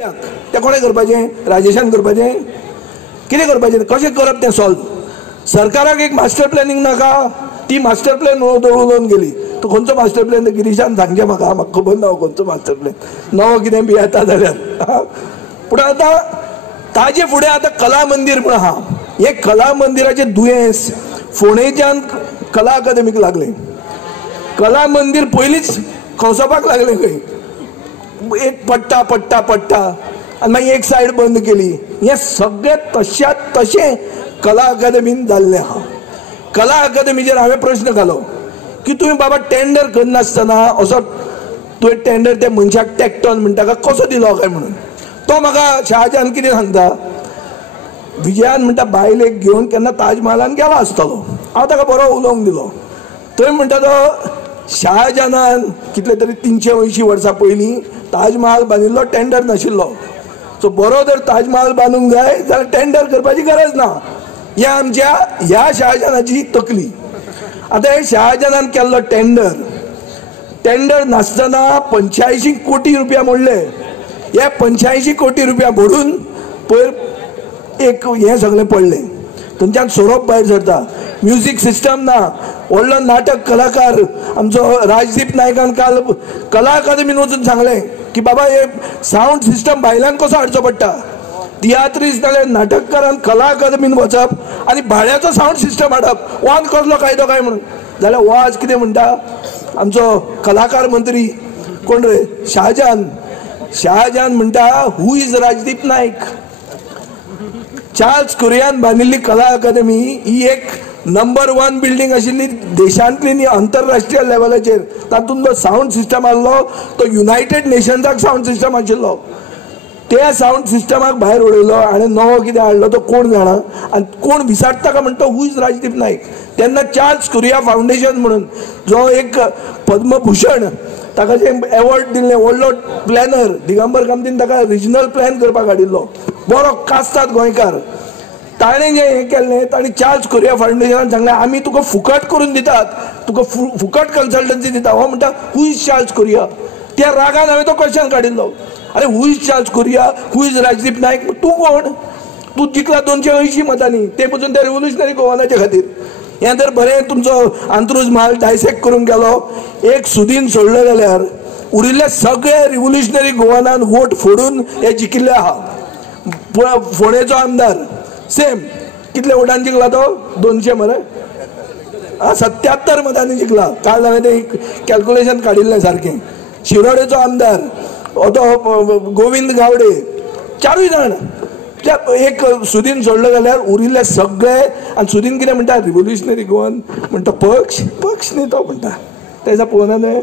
तें कोणें करपाचें? राजेशान करपाचें? कितें करपाचें? कशें करप तें सॉल्व? सरकाराक एक मास्टर प्लॅनिंग नाका, ती मास्टर प्लॅन उलोवन गेली. तो खंयचो मास्टर प्लॅन? गिरीशान सांगचें म्हाका खबर ना खंयचो मास्टर प्लॅन. नवो कितें बी येता जाल्यार. पूण आतां ताजे फुडें आतां कला मंदिर म्हूण आहा. हे कला मंदिराचें दुयेंस फोंडेच्यान कला अकादमीक लागलें. कला मंदिर पयलींच खवसपाक लागलें खंय. एक पडटा पडटा पडटा आनी मागीर एक सायड बंद केली. हें सगळें तश्यात तशें कला अकादमीन जाल्लें आहा. कला अकादमीचेर हांवें प्रश्न घालो की तुवें बाबा टेंडर करनासतना असो तुवें टेंडर त्या मनशाक टॅक्टॉन म्हणटा काय कसो दिलो काय म्हणून. तो म्हाका शहाजान कितें सांगता, विजयान म्हणटा बायलेक घेवन केन्ना ताजमहालान गेलो आसतलो. हांव ताका बरो उलोवंक दिलो. थंय म्हणटा तो शहाजानान कितले तरी 380 वर्सां पयलीं ताजमहाल बांदिल्लो, टेंडर नाशिल्लो. सो बरो जर ताजमहाल बांदूंक जाय जाल्यार टेंडर करपाची गरज ना. ही आमच्या ह्या शहाजानाची तकली. आतां हे शहाजानान केल्लो टेंडर नासतना 85 कोटी रुपया मोडले. हे 85 कोटी रुपया मोडून पयर एक हें सगळें पडलें. थंयच्यान सोरोप भायर सरता. म्युजीक सिस्टम ना. व्हडलो नाटक कलाकार आमचो राजदीप नायकान काल कला अकादमीन वचून सांगलें की बाबा हे सावंड सिस्टम भायल्यान कसो हाडचो पडटा. तियात्रीस्ट नाल्यार नाटककारान कला अकादमीन वचप आनी भाड्याचो सावंड सिस्टम हाडप हो आनी कसलो कायदो काय म्हणून. जाल्यार हो आज कितें म्हणटा आमचो कलाकार मंत्री कोण रे शहाजान म्हणटा who is Rajdeep Nayak. Charles Correa बांदिल्ली कला अकादमी ही एक नंबर 1 बिल्डिंग आशिल्ली देशांतली न्ही, आंतरराष्ट्रीय लेवलाचेर. तातूंत जो सावंड सिस्टम आहलो तो युनायटेड नेशन्साक सावंड सिस्टम आशिल्लो. त्या सावंड सिस्टमाक भायर उडयलो आनी नवो कितें हाडलो तो कोण जाणा. आनी कोण विचारता काय म्हणटा हू इज राजदीप नायक. तेन्ना चार्ल्स कुरिया फावंडेशन म्हणून जो एक पद्मभूषण ताका जे एवॉर्ड दिल्लें व्हडलो प्लॅनर दिगंबर कामतीन ताका रिजनल प्लॅन करपाक हाडिल्लो. बरो कास्ताद गोंयकार. ताणें जें हें केल्लें ताणें चार्ल्स कुरिया फावंडेशनान सांगलें आमी तुका फुकट करून दितात, तुका फुकट कन्सल्टन्सी दिता. हो म्हणटा हू इज चार्ल्स कुरिया. त्या रागान हांवें तो क्वेश्चन काडिल्लो. अरे हू इज चार्ल्स कुरिया, हू इज राजदीप नायक. तूं कोण? तूं जिखला 280 मतांनी, ते पसून त्या रिव्होल्युशनरी गोवानाच्या खातीर. हें जर बरें तुमचो अंत्रुज महाल डायसेक्ट करूंक गेलो, एक सुदीन सोडलो जाल्यार उरिल्ले सगळे रिव्होल्युशनरी गोवानान वोट फोडून हे जिखिल्ले आहा. फोंडेचो आमदार सेम कितले वोटान जिखला तो? 200 मरे 77 मतांनी जिखला. काल हांवें तें कॅल्क्युलेशन काडिल्लें सारकें. शिरोडेचो आमदार तो गोविंद गावडे 4 जाण. एक सुदीन सोडलो जाल्यार उरिल्ले सगळे. आनी सुदीन कितें म्हणटा रिव्होल्युशनरी गोवन म्हणटा पक्ष नेतो म्हणटा. तेजा पळोवन हे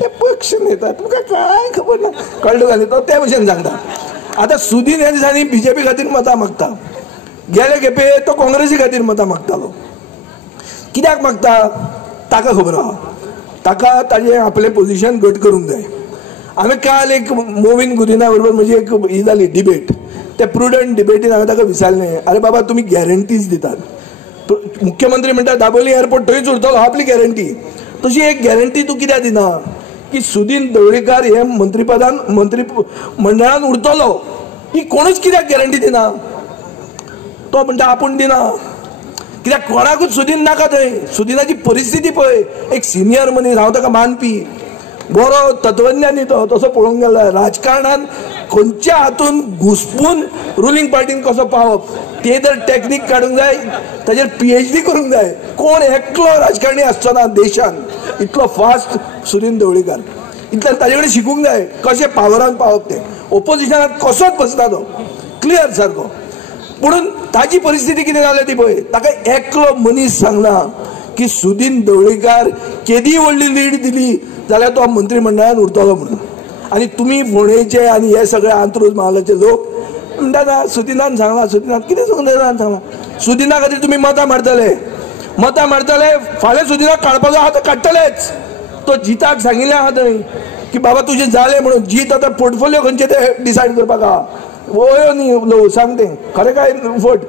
ते पक्ष नेता तुमकां कांय खबर ना. कळ्ळो जाल्यार तो ते भशेन सांगता. आतां सुदीन ह्या दिसांनी बीजेपी खातीर मतां मागता. गेले खेपे तो काँग्रेसी खातीर मतां मागतालो. कित्याक मागता ताका खबर आहा. ताका ताजें आपलें पोजिशन घट करूंक जाय. हांवें काल एक मोविन गुदिना बरोबर म्हजी एक ही जाली डिबेट. त्या प्रुडंट डिबेटीन हांवें ताका विचारलें आरे बाबा तुमी गॅरंटीज दितात. मुख्यमंत्री म्हणटा दाबोली एअरपोर्ट थंयच उरतलो आपली गॅरंटी. तशी एक गॅरंटी तूं कित्याक दिना की सुदीन ढवळीकार हे मंत्री मंडळान उरतलो. ही कोणूच कित्याक गॅरंटी दिना? तो म्हणटा आपूण दिना. कित्याक कोणाकूच सुदीन नाका थंय. सुदिनाची परिस्थिती पळय. एक सिनियर मनीस, हांव ताका मानपी, बरो तत्वज्ञानी तो, तसो पळोवंक गेला राजकारणान खंयच्या हातून घुसपून रुलींग पार्टीन कसो पावप ते जर टॅक्नीक काडूंक जाय ताजेर PhD करूंक जाय. कोण एकलो राजकारणी आसचो ना देशान इतलो फास्ट सुदीन ढवळीकार. इतल्यान ताजे कडेन शिकूंक जाय कशें पावरान पावप ते. ओपोजिशनाक कसोच बसना तो क्लियर सारको. म्हणून ताची परिस्थिती कितें जाल्या ती पळय. ताका एकलो मनीस सांगना की सुदीन ढवळीकार केदी व्हडली लीड दिली जाल्यार तो मंत्रिमंडळान उरतलो म्हणून. आनी तुमी फोंडेचे आनी हे सगळे अंत्रुज महालाचे लोक म्हणटा ना सुदिनान सांगला. सुदिनान कितें सांगला? सुदिना खातीर तुमी मतां मारतले. फाल्यां सुदिनाक काडपाचो आहा तो काडटलेच. तो जिताक सांगिल्लें आहा थंय की बाबा तुजें जालें म्हणून. जीत आतां पोर्टफोलियो खंयचे ते डिसायड करपाक आहा. वयो न्ही उलोव सांग तें खरें काय फट.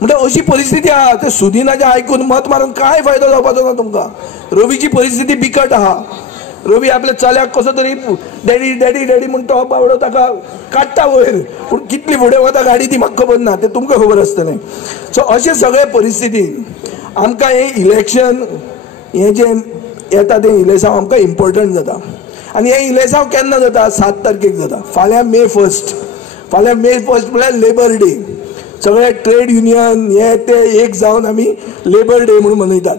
म्हणजे अशी परिस्थिती आहा. ते सुदिनाचें आयकून मत मारून काय फायदो जावपाचो ना तुमकां. रवीची परिस्थिती बिकट आहा. रवी आपल्या चल्याक कसो तरी डॅडी डॅडी डॅडी म्हणून तो बावडो ताका काडटा वयर, पूण कितली फुडें वता गाडी ती म्हाका खबर ना, तें तुमकां खबर आसतलें. सो अशे सगळे परिस्थितीन आमकां हें इलेक्शन हें जें येता तें इलेक्शन आमकां इम्पॉर्टंट जाता. आनी हें इलेक्शन केन्ना जाता? 7 तारखेक जाता. फाल्यां May 1. फाल्यां May 1 म्हळ्यार लेबर डे. सगळे ट्रेड युनियन हे ते एक जावन आमी लेबर डे म्हणून मनयतात.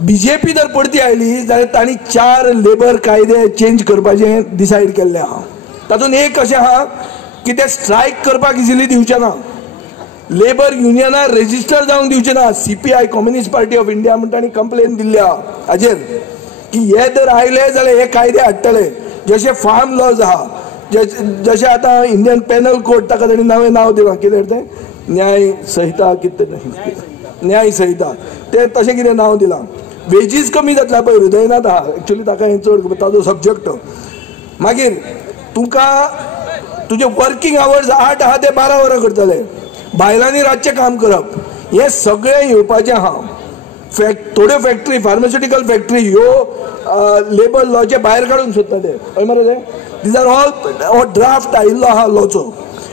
बीजेपी जर परती आयली जाल्यार तांणी 4 लेबर कायदे चेंज करपाचें डिसायड केल्लें आहा. तातूंत एक अशें आहा की ते स्ट्रायक करपाक इजिली दिवचे ना, लेबर युनियनां रेजिस्टर जावंक दिवचे ना. CPI communist party of India म्हणटा आनी कंप्लेन दिल्ली आहा हाजेर की हे जर आयले जाल्यार हे कायदे हाडटले. जशे फार्म लॉज आहा, जशें आतां इंडियन पेनल कोड ताका ताणें नवें नांव दिलां, कितें तें न्याय संहिता, कितें न्याय संहिता, तें तशें कितें नांव दिलां. वेजीस कमी जातल्या पळय, हृदयनाथ आहा एक्चुअली ताका हें चड ताजो सब्जेक्ट. मागीर तुका तुजे वर्किंग आवर्स 8 आहा ते 12 वरां करतले, बायलांनी रातचें काम करप, हें सगळें येवपाचें आहा. थोड्यो फॅक्टरी फार्मास्युटिकल फॅक्टरी ह्यो लेबर लॉचे भायर काडूंक सोदता ते, हय मरे ते. दीज आर ऑल ड्राफ्ट आयिल्लो आहा लॉचो.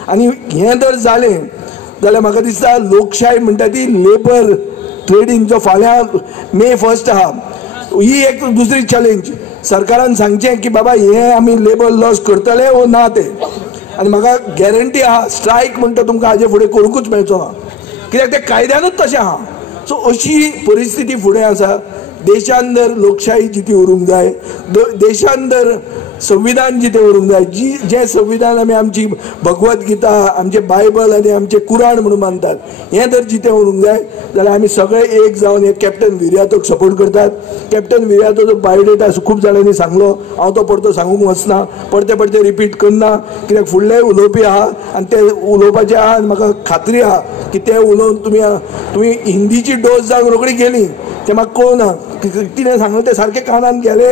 आनी हें जर जालें जाल्यार म्हाका दिसता लोकशाय म्हणटा ती लेबर ट्रेडींग जो फाल्यां May 1 आहा, ही एक दुसरी चॅलेंज. सरकारान सांगचें की बाबा हें आमी लेबर लॉस करतले वो ना ते. आनी म्हाका गॅरंटी आहा स्ट्रायक म्हणटा तुमकां हाजे फुडें करूंकूच मेळचो ना, कित्याक ते कायद्यानूच तशें आहा. सो अशी परिस्थिती फुडें आसा. देशान जर लोकशाही जिती उरूंक जाय, देशान जर संविधान जितें उरूंक जाय, जें संविधान आमी आमची भगवत गीता, आमचे बायबल आनी आमचे कुराण म्हणून मानतात, हें जर जितें उरूंक जाय जाल्यार आमी सगळे एक जावन हे कॅप्टन विर्यातोक सपोर्ट करतात. कॅप्टन विर्यातोचो बायोडेटा खूब जाणांनी सांगलो, हांव तो परतो सांगूंक वचना, परते रिपीट करना, कित्याक फुडलेय उलोवपी आहा आनी ते उलोवपाचे आहा. आनी म्हाका खात्री आहा की ते उलोवन तुमी हिंदीची डोस जावन रोखडी गेली, ते म्हाका कळना. कितें सांगलें ते सारकें कानान गेले